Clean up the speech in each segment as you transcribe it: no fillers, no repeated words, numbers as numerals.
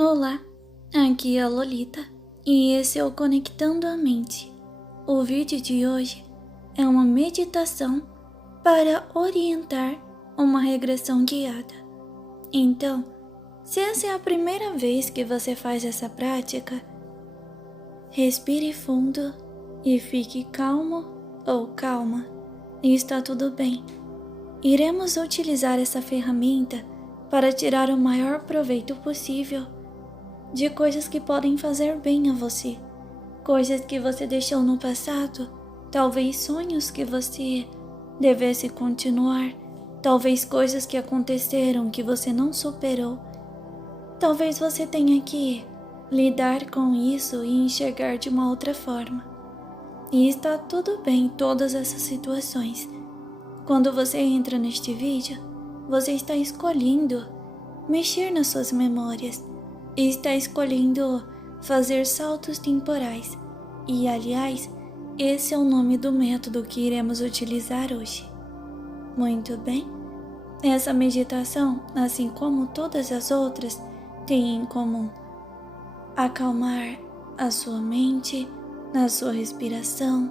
Olá, aqui é a Lolita e esse é o Conectando a Mente. O vídeo de hoje é uma meditação para orientar uma regressão guiada. Então, se essa é a primeira vez que você faz essa prática, respire fundo e fique calmo ou calma. Está tudo bem. Iremos utilizar essa ferramenta para tirar o maior proveito possível de coisas que podem fazer bem a você, coisas que você deixou no passado, talvez sonhos que você devesse continuar, talvez coisas que aconteceram que você não superou. Talvez você tenha que lidar com isso e enxergar de uma outra forma. E está tudo bem em todas essas situações. Quando você entra neste vídeo, você está escolhendo mexer nas suas memórias e está escolhendo fazer saltos temporais. E, aliás, esse é o nome do método que iremos utilizar hoje. Muito bem? Essa meditação, assim como todas as outras, tem em comum acalmar a sua mente, na sua respiração,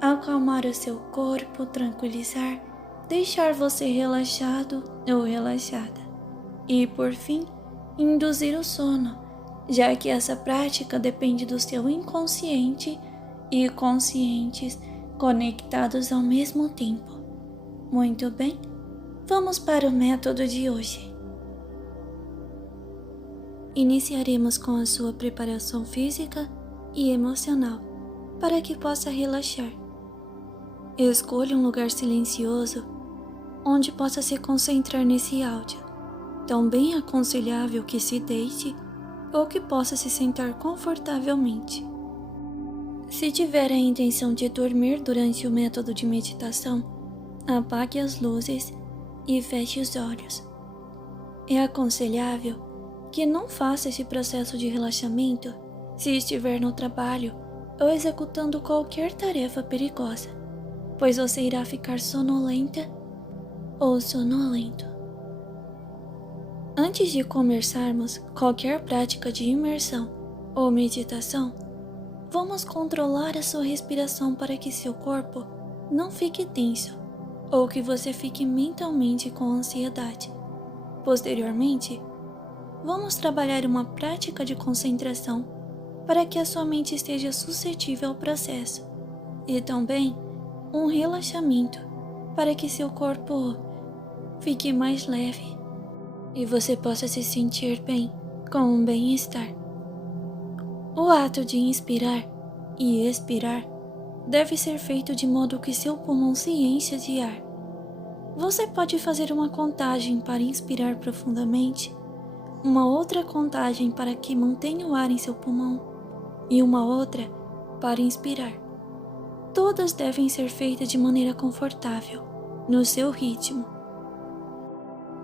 acalmar o seu corpo, tranquilizar, deixar você relaxado ou relaxada. E, por fim, induzir o sono, já que essa prática depende do seu inconsciente e conscientes conectados ao mesmo tempo. Muito bem, vamos para o método de hoje. Iniciaremos com a sua preparação física e emocional para que possa relaxar. Escolha um lugar silencioso onde possa se concentrar nesse áudio. Também é aconselhável que se deite ou que possa se sentar confortavelmente. Se tiver a intenção de dormir durante o método de meditação, apague as luzes e feche os olhos. É aconselhável que não faça esse processo de relaxamento se estiver no trabalho ou executando qualquer tarefa perigosa, pois você irá ficar sonolenta ou sonolento. Antes de começarmos qualquer prática de imersão ou meditação, vamos controlar a sua respiração para que seu corpo não fique tenso ou que você fique mentalmente com ansiedade. Posteriormente, vamos trabalhar uma prática de concentração para que a sua mente esteja suscetível ao processo e também um relaxamento para que seu corpo fique mais leve e você possa se sentir bem, com um bem-estar. O ato de inspirar e expirar deve ser feito de modo que seu pulmão se encha de ar. Você pode fazer uma contagem para inspirar profundamente, uma outra contagem para que mantenha o ar em seu pulmão e uma outra para inspirar. Todas devem ser feitas de maneira confortável, no seu ritmo.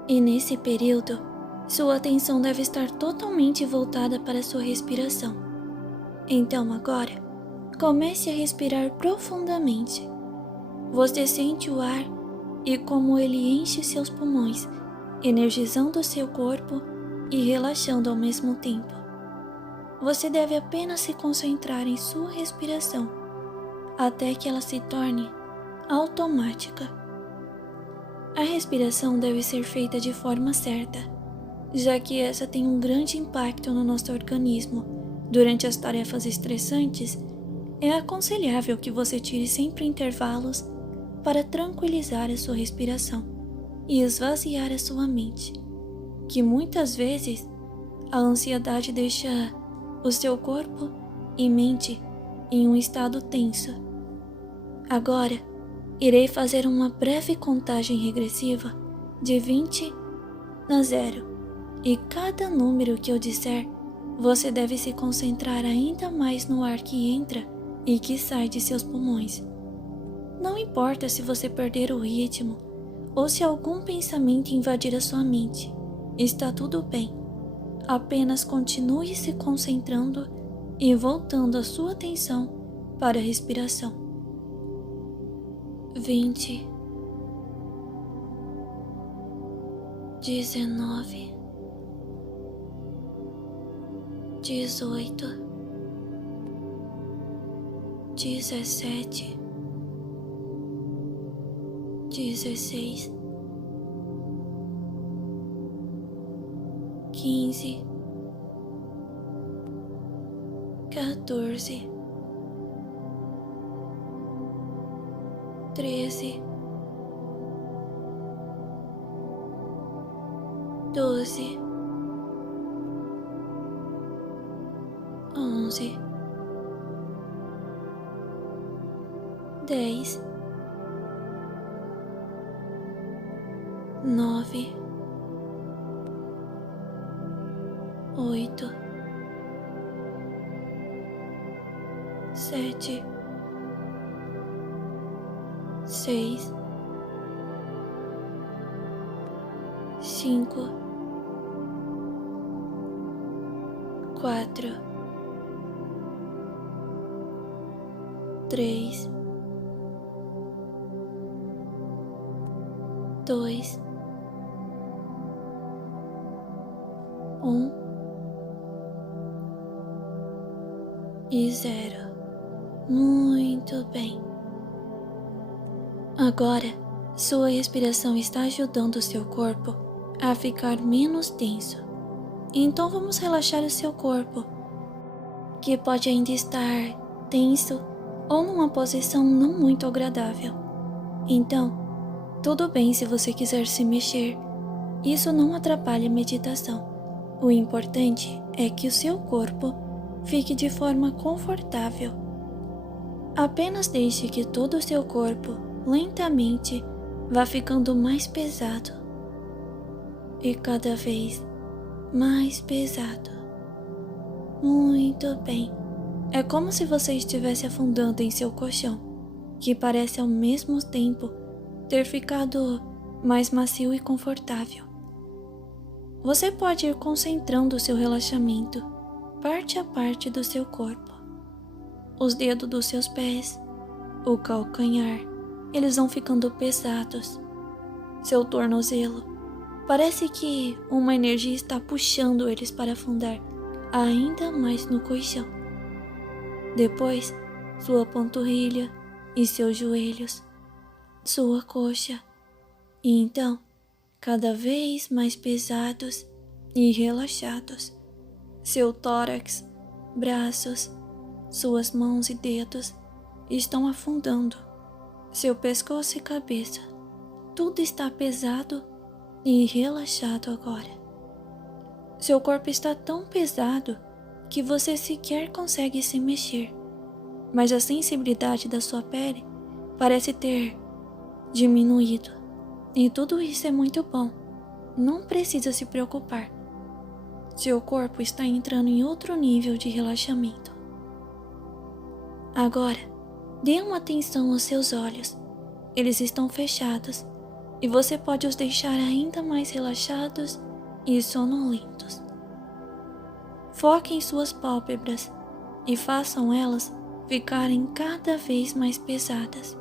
E nesse período, sua atenção deve estar totalmente voltada para a sua respiração. Então agora, comece a respirar profundamente. Você sente o ar e como ele enche seus pulmões, energizando seu corpo e relaxando ao mesmo tempo. Você deve apenas se concentrar em sua respiração, até que ela se torne automática. A respiração deve ser feita de forma certa, já que essa tem um grande impacto no nosso organismo. Durante as tarefas estressantes, é aconselhável que você tire sempre intervalos para tranquilizar a sua respiração e esvaziar a sua mente, que muitas vezes a ansiedade deixa o seu corpo e mente em um estado tenso. Agora, irei fazer uma breve contagem regressiva de 20 a 0 e cada número que eu disser, você deve se concentrar ainda mais no ar que entra e que sai de seus pulmões. Não importa se você perder o ritmo ou se algum pensamento invadir a sua mente, está tudo bem. Apenas continue se concentrando e voltando a sua atenção para a respiração. 20, 19, 18, 17, 16, 15, 14, 13, 12, 11, 10, 9, 8, 7, 6, 5, 4, 3, 2, 1 e 0. Muito bem. Agora, sua respiração está ajudando o seu corpo a ficar menos tenso. Então vamos relaxar o seu corpo, que pode ainda estar tenso ou numa posição não muito agradável. Então, tudo bem se você quiser se mexer. Isso não atrapalha a meditação. O importante é que o seu corpo fique de forma confortável. Apenas deixe que todo o seu corpo lentamente vá ficando mais pesado e cada vez mais pesado. Muito bem. É como se você estivesse afundando em seu colchão, que parece ao mesmo tempo ter ficado mais macio e confortável. Você pode ir concentrando o seu relaxamento parte a parte do seu corpo. Os dedos dos seus pés, o calcanhar, eles vão ficando pesados. Seu tornozelo, parece que uma energia está puxando eles para afundar ainda mais no colchão. Depois, sua panturrilha e seus joelhos, sua coxa, e então, cada vez mais pesados e relaxados. Seu tórax, braços, suas mãos e dedos estão afundando. Seu pescoço e cabeça, tudo está pesado e relaxado agora. Seu corpo está tão pesado que você sequer consegue se mexer, mas a sensibilidade da sua pele parece ter diminuído. E tudo isso é muito bom. Não precisa se preocupar. Seu corpo está entrando em outro nível de relaxamento. Agora, dê uma atenção aos seus olhos. Eles estão fechados e você pode os deixar ainda mais relaxados e sonolentos. Foque em suas pálpebras e façam elas ficarem cada vez mais pesadas.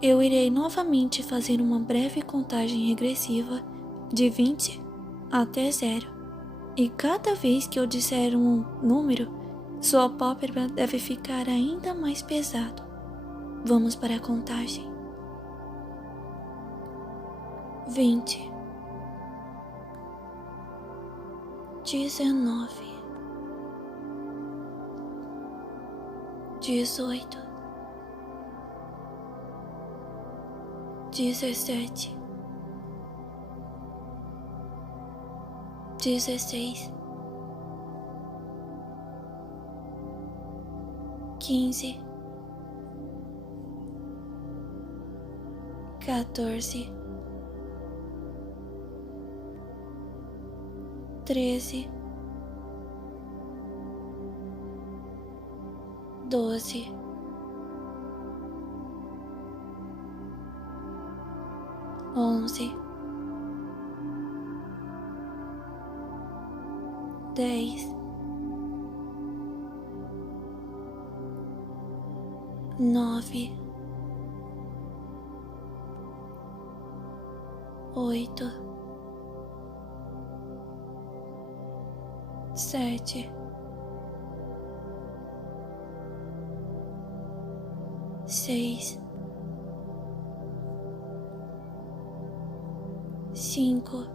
Eu irei novamente fazer uma breve contagem regressiva de 20 até 0. E cada vez que eu disser um número, sua pálpebra deve ficar ainda mais pesado. Vamos para a contagem. 20, 19, 18, 17, 16, 15, 14, 13, 12, 11, 10, 9, 8, 7, 6, 5,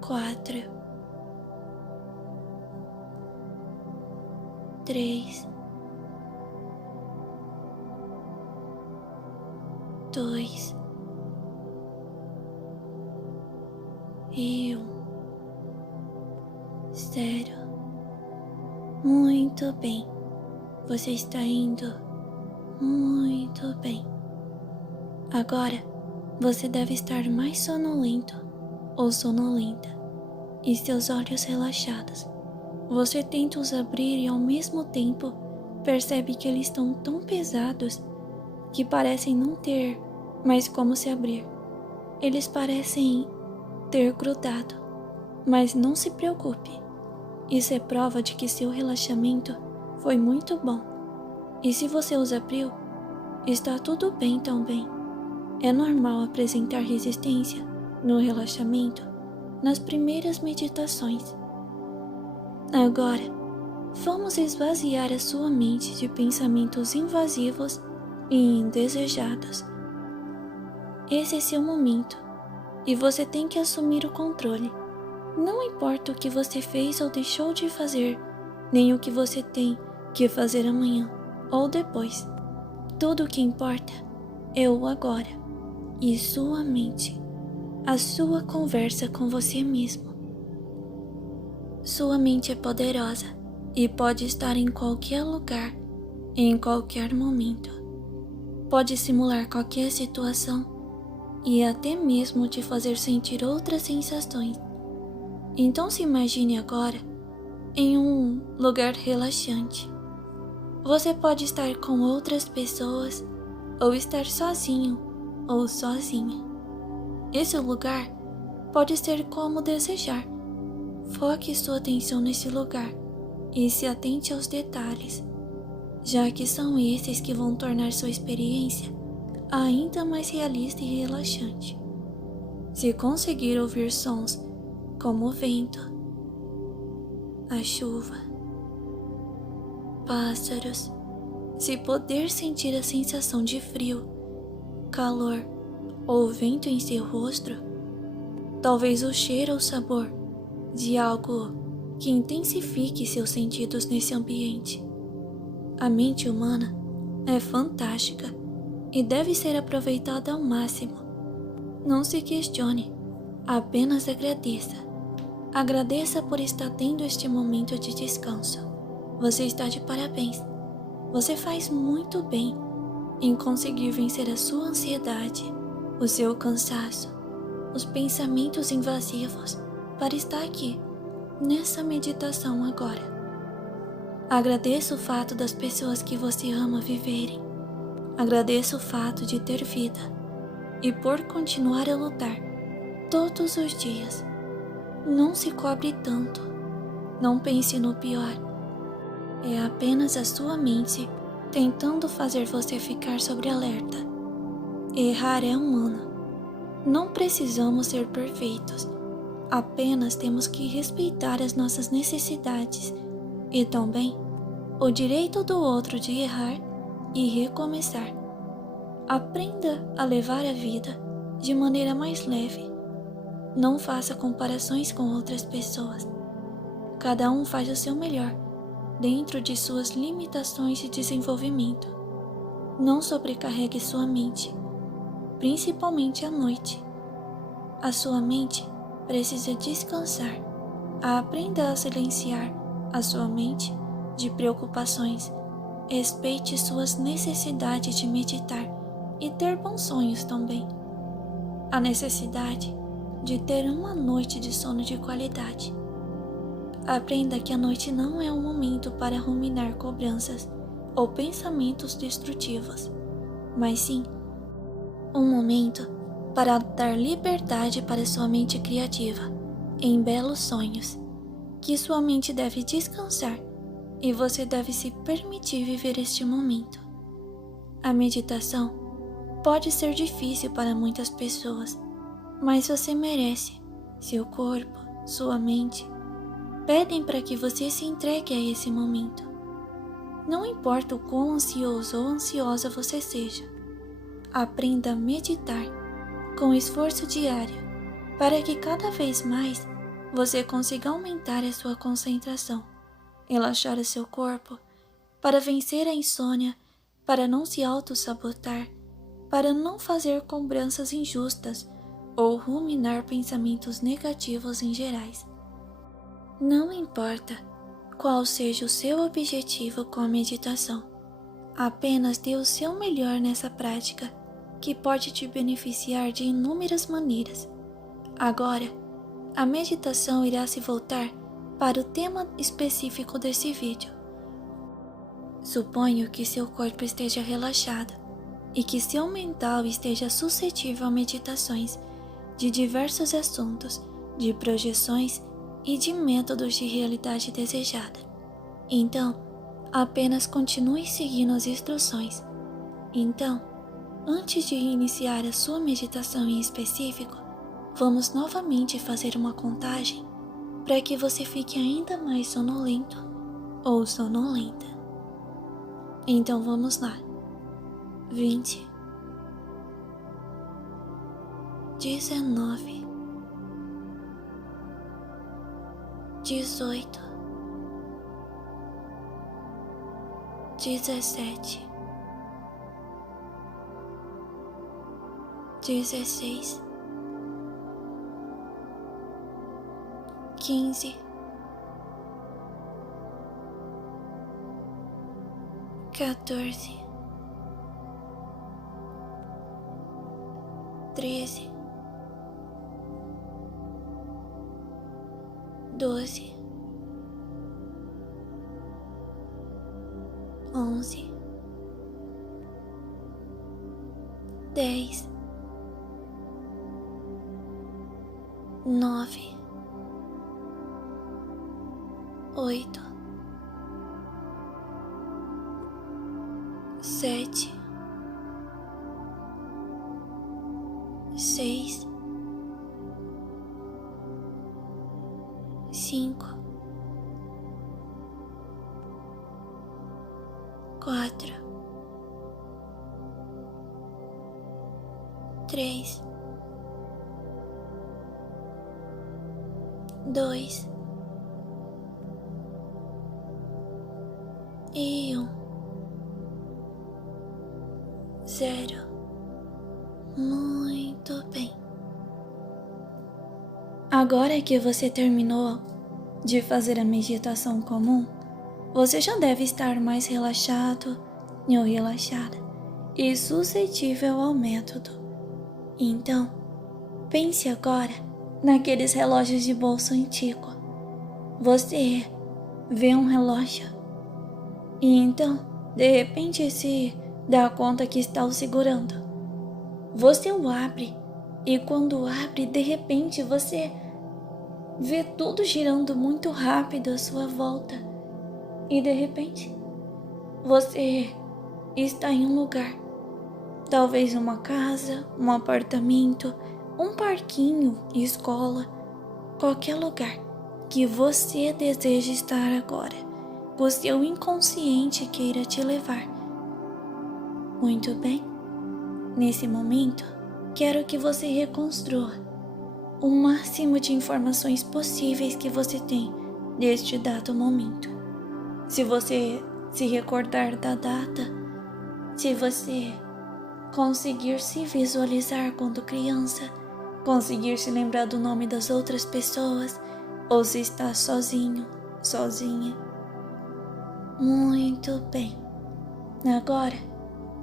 4, 3, 2 e 1. 0. Muito bem. Você está indo muito bem. Agora, você deve estar mais sonolento ou sonolenta e seus olhos relaxados. Você tenta os abrir e ao mesmo tempo percebe que eles estão tão pesados que parecem não ter mais como se abrir. Eles parecem ter grudado, mas não se preocupe. Isso é prova de que seu relaxamento foi muito bom. E se você os abriu, está tudo bem também. É normal apresentar resistência no relaxamento nas primeiras meditações. Agora, vamos esvaziar a sua mente de pensamentos invasivos e indesejados. Esse é seu momento e você tem que assumir o controle. Não importa o que você fez ou deixou de fazer, nem o que você tem que fazer amanhã ou depois. Tudo o que importa é o agora e sua mente, a sua conversa com você mesmo. Sua mente é poderosa e pode estar em qualquer lugar, em qualquer momento. Pode simular qualquer situação e até mesmo te fazer sentir outras sensações. Então se imagine agora em um lugar relaxante. Você pode estar com outras pessoas ou estar sozinho ou sozinha. Esse lugar pode ser como desejar. Foque sua atenção nesse lugar e se atente aos detalhes, já que são esses que vão tornar sua experiência ainda mais realista e relaxante. Se conseguir ouvir sons como o vento, a chuva, pássaros, se poder sentir a sensação de frio, calor ou vento em seu rosto, talvez o cheiro ou sabor de algo que intensifique seus sentidos nesse ambiente. A mente humana é fantástica e deve ser aproveitada ao máximo. Não se questione, apenas agradeça. Agradeça por estar tendo este momento de descanso. Você está de parabéns. Você faz muito bem em conseguir vencer a sua ansiedade, o seu cansaço, os pensamentos invasivos para estar aqui, nessa meditação agora. Agradeça o fato das pessoas que você ama viverem. Agradeça o fato de ter vida e por continuar a lutar todos os dias. Não se cobre tanto. Não pense no pior. É apenas a sua mente tentando fazer você ficar sobre alerta. Errar é humano. Não precisamos ser perfeitos. Apenas temos que respeitar as nossas necessidades e também o direito do outro de errar e recomeçar. Aprenda a levar a vida de maneira mais leve. Não faça comparações com outras pessoas. Cada um faz o seu melhor dentro de suas limitações de desenvolvimento. Não sobrecarregue sua mente, principalmente à noite. A sua mente precisa descansar. Aprenda a silenciar a sua mente de preocupações. Respeite suas necessidades de meditar e ter bons sonhos também. A necessidade de ter uma noite de sono de qualidade. Aprenda que a noite não é um momento para ruminar cobranças ou pensamentos destrutivos, mas sim um momento para dar liberdade para sua mente criativa em belos sonhos, que sua mente deve descansar e você deve se permitir viver este momento. A meditação pode ser difícil para muitas pessoas, mas você merece. Seu corpo, sua mente, pedem para que você se entregue a esse momento. Não importa o quão ansioso ou ansiosa você seja, aprenda a meditar com esforço diário para que cada vez mais você consiga aumentar a sua concentração, relaxar o seu corpo, para vencer a insônia, para não se auto-sabotar, para não fazer cobranças injustas ou ruminar pensamentos negativos em gerais. Não importa qual seja o seu objetivo com a meditação, apenas dê o seu melhor nessa prática, que pode te beneficiar de inúmeras maneiras. Agora, a meditação irá se voltar para o tema específico desse vídeo. Suponho que seu corpo esteja relaxado e que seu mental esteja suscetível a meditações de diversos assuntos, de projeções e de métodos de realidade desejada. Então, apenas continue seguindo as instruções. Então, antes de iniciar a sua meditação em específico, vamos novamente fazer uma contagem para que você fique ainda mais sonolento ou sonolenta. Então vamos lá. 20, 19, 18, 17, 16, 15, 14, 13, 12, 11, 10, 9, 8, 7, 6, 5, 4, 3, 2 e 1. 0. Muito bem. Agora que você terminou de fazer a meditação comum, você já deve estar mais relaxado ou relaxada e suscetível ao método. Então, pense agora naqueles relógios de bolso antigo. Você vê um relógio e então, de repente, se dá conta que está o segurando. Você o abre e quando abre, de repente, você vê tudo girando muito rápido à sua volta. E de repente, você está em um lugar. Talvez uma casa, um apartamento, um parquinho, escola, qualquer lugar que você deseja estar agora, o seu inconsciente queira te levar. Muito bem. Nesse momento, quero que você reconstrua o máximo de informações possíveis que você tem deste dado momento. Se você se recordar da data, se você conseguir se visualizar quando criança, conseguir se lembrar do nome das outras pessoas, ou se está sozinho, sozinha. Muito bem. Agora,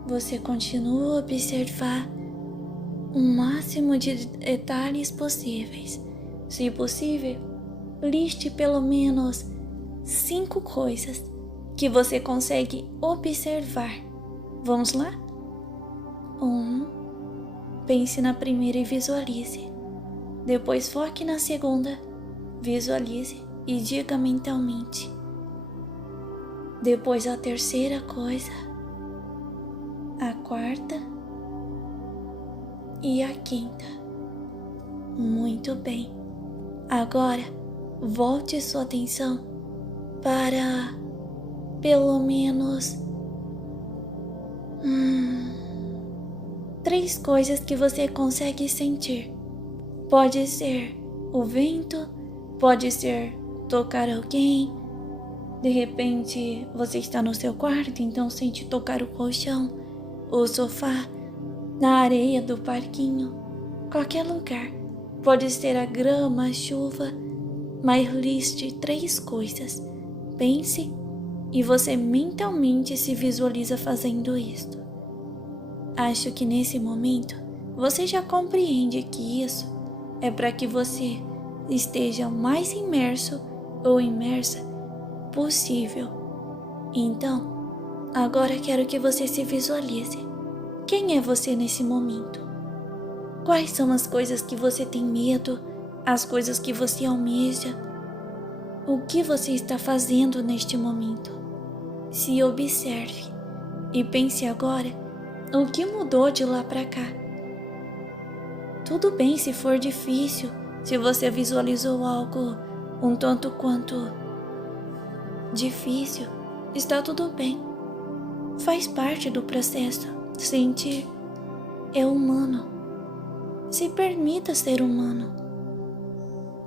você continua a observar o máximo de detalhes possíveis. Se possível, liste pelo menos 5 coisas que você consegue observar. Vamos lá? 1. Pense na primeira e visualize. Depois foque na segunda, visualize e diga mentalmente. Depois a terceira coisa, a quarta e a quinta. Muito bem. Agora, volte sua atenção para pelo menos 3 coisas que você consegue sentir. Pode ser o vento, pode ser tocar alguém. De repente, você está no seu quarto, então sente tocar o colchão, o sofá, na areia do parquinho, qualquer lugar. Pode ser a grama, a chuva, mas liste 3 coisas. Pense e você mentalmente se visualiza fazendo isto. Acho que nesse momento você já compreende que isso é para que você esteja mais imerso ou imersa possível. Então, agora quero que você se visualize. Quem é você nesse momento? Quais são as coisas que você tem medo, as coisas que você almeja? O que você está fazendo neste momento? Se observe e pense agora o que mudou de lá para cá. Tudo bem se for difícil, se você visualizou algo um tanto quanto difícil, está tudo bem. Faz parte do processo. Sentir é humano. Se permita ser humano.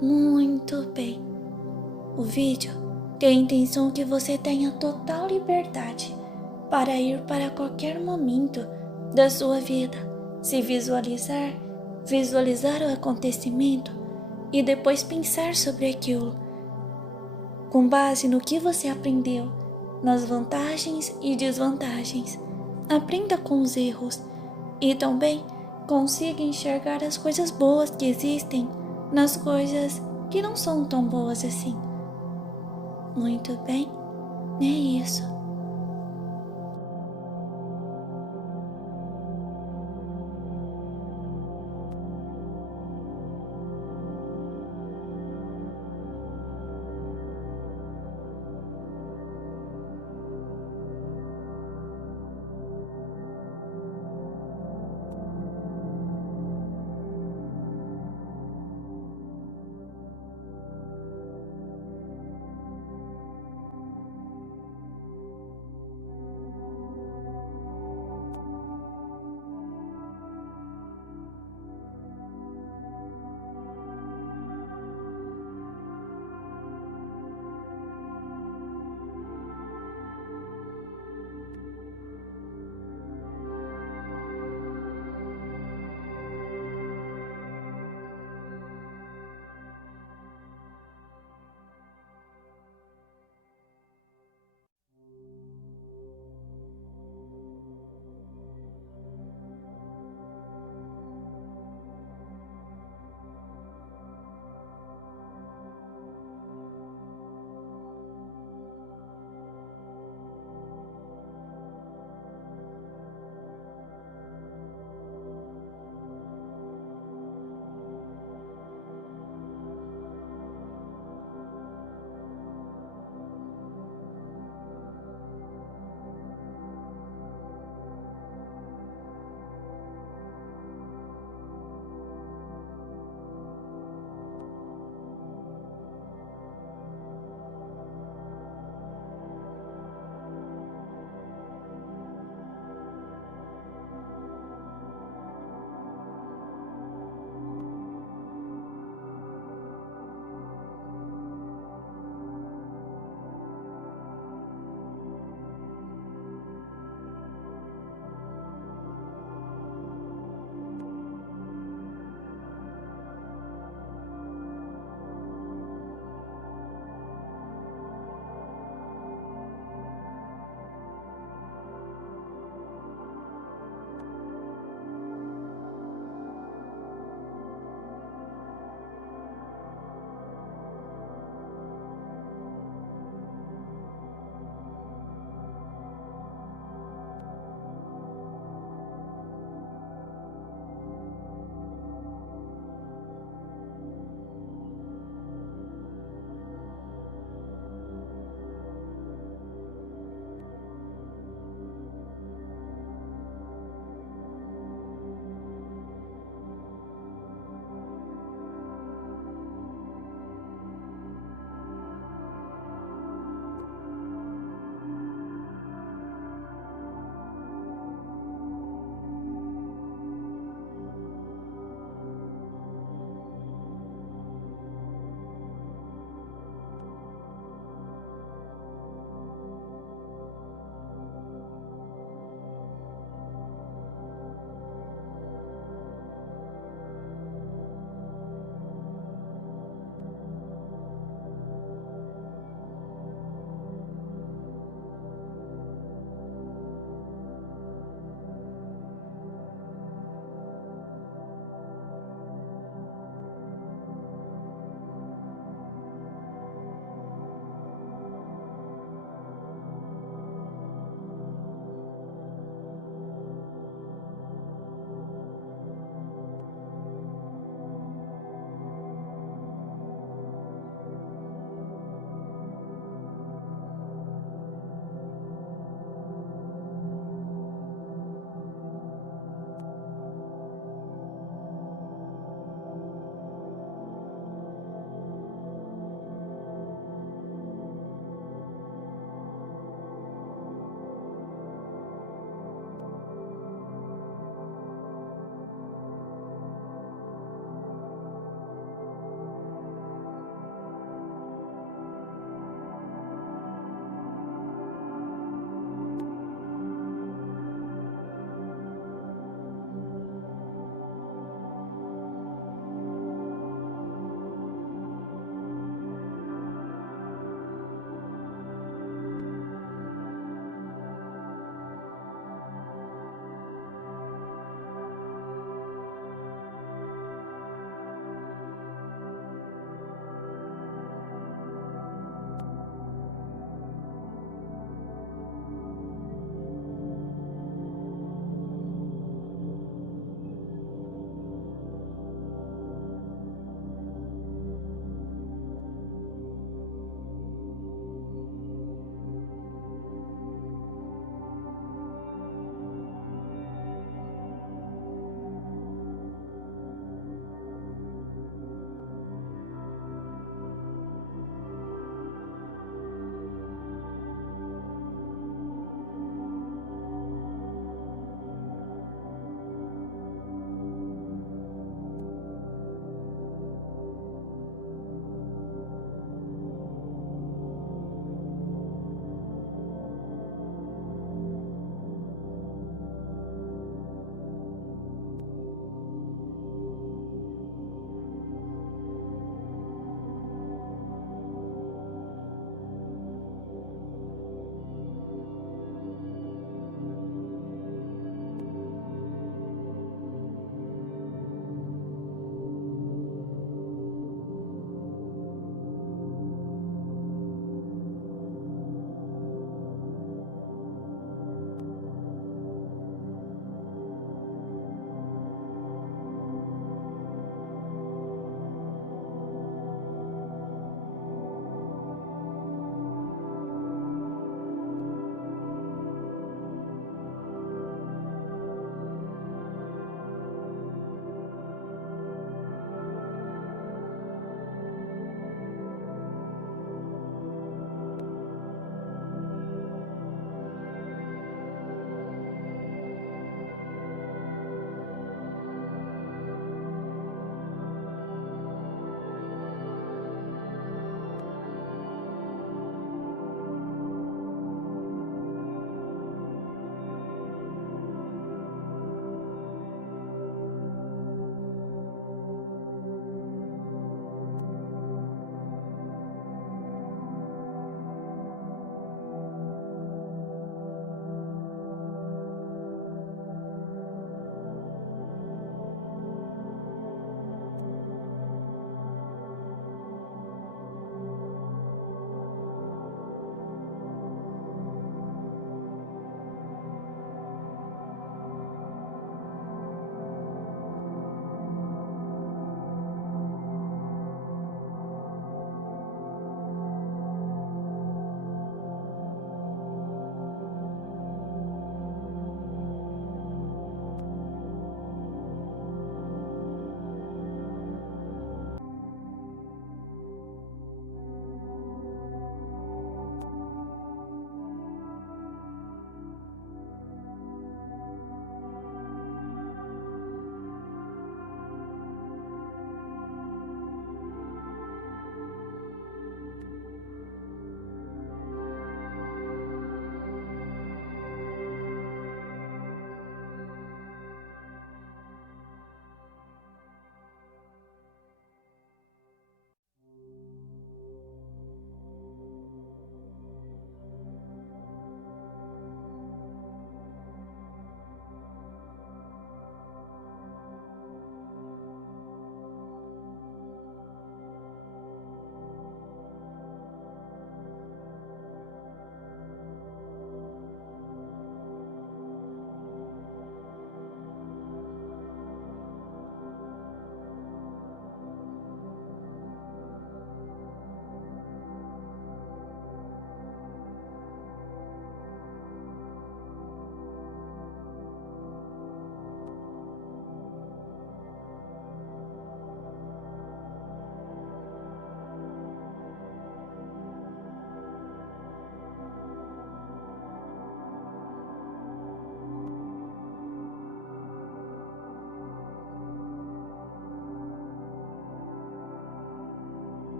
Muito bem. O vídeo tem a intenção que você tenha total liberdade para ir para qualquer momento da sua vida, se visualizar o acontecimento e depois pensar sobre aquilo, com base no que você aprendeu, nas vantagens e desvantagens. Aprenda com os erros e também consiga enxergar as coisas boas que existem nas coisas que não são tão boas assim. Muito bem, é isso.